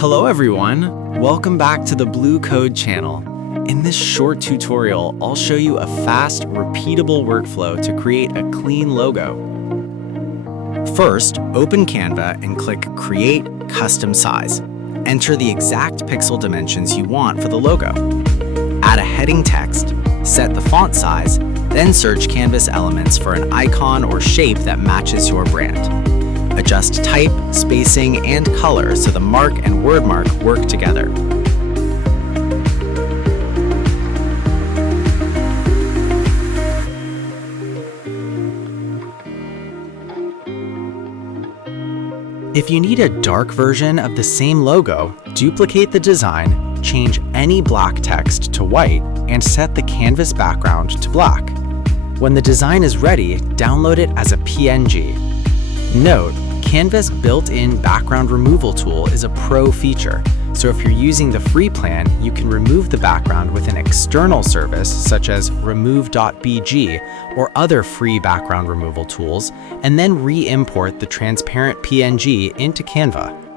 Hello everyone, welcome back to the Blue Code channel. In this short tutorial, I'll show you a fast, repeatable workflow to create a clean logo. First, open Canva and click Create Custom Size. Enter the exact pixel dimensions you want for the logo. Add a heading text, set the font size, then search Canvas elements for an icon or shape that matches your brand. Adjust type, spacing, and color so the mark and word mark work together. If you need a dark version of the same logo, duplicate the design, change any black text to white, and set the canvas background to black. When the design is ready, download it as a PNG. Note, Canva's built-in background removal tool is a pro feature, so if you're using the free plan, you can remove the background with an external service such as remove.bg or other free background removal tools, and then re-import the transparent PNG into Canva.